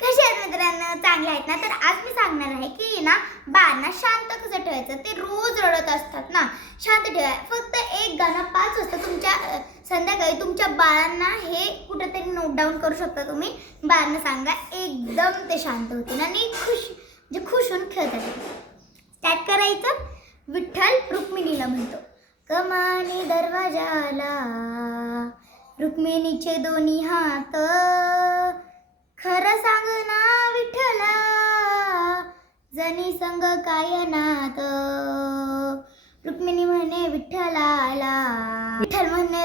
कशा आहेत मित्रांनो, चांगले आहेत ना? तर आज मी सांगणार आहे की ना बाळांना शांत कसं ठेवायचं. ते रोज रडत असतात ना, शांत ठेवा. फक्त एक गाणं 5 वाजता तुमच्या संध्याकाळी तुमच्या बाळांना हे कुठेतरी नोट डाऊन करू शकता तुम्ही. बाळांना सांगा, एकदम ते शांत होतील आणि खुश होऊन खेळतात. स्टार्ट करायचं. विठ्ठल रुक्मिणीला म्हणतो, कमानी दरवाजाला रुक्मिणीचे दोन्ही हात, खरं सांग ना विठ्ठला जनी संग काय नात. रुक्मिणी म्हणे विठ्ठलाला, विठ्ठल म्हणे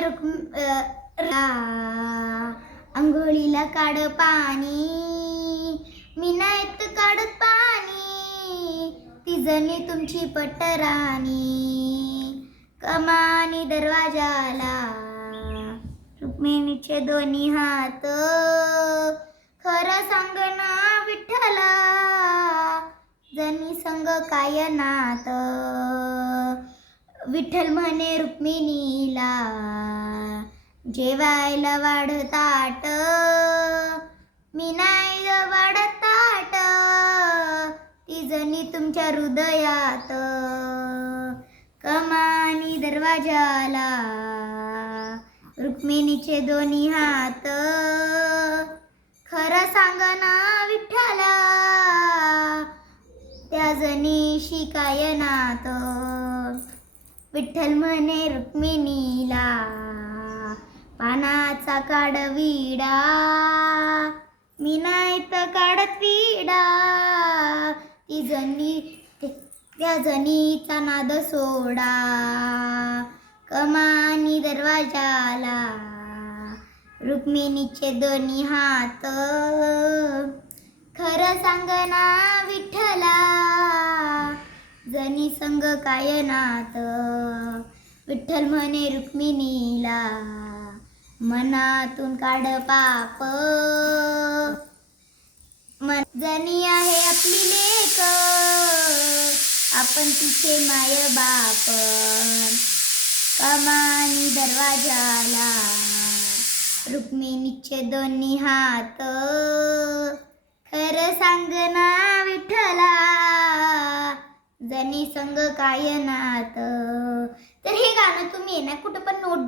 अंघोळीला काढ पाणी, मी नाहीत काढत पाणी, ती जनी तुमची पटराणी. कमानी दरवाजाला रुक्मिणीचे दोन्ही हात, खरं सांग ना विठ्ठला जनी संग काय नात. विठ्ठल म्हणे रुक्मिणीला, जेवायला वाढ ताट, मी नाही वाढत ताट, ती जनी तुमच्या हृदयात. कमानी दरवाजाला रुक्मिणीचे दोन्ही हात, खरं सांग ना विठ्ठला त्या जनीशी काय नात. विठ्ठल म्हणे रुक्मिणीला, पानाचा काढ विडा, मी नाही तर काढत विडा, ती जनी त्या जनीचा नाद सोडा. कमानी दरवाजाला रुक्मिणीचे दोन्ही हात, खरं सांग ना विठ्ठला जनी संग काय नात. विठ्ठल म्हणे रुक्मिणीला, मनातून काढ पाप, जनी आहे आपली लेक, आपण तिचे माय बाप. कमानी दरवाजाला रुक्मिणीचे दोन्ही हात, खरं सांग ना विठ्ठला जनी संग काय नात. तर हे गाणं तुम्ही ना कुठं पण नोट डाऊन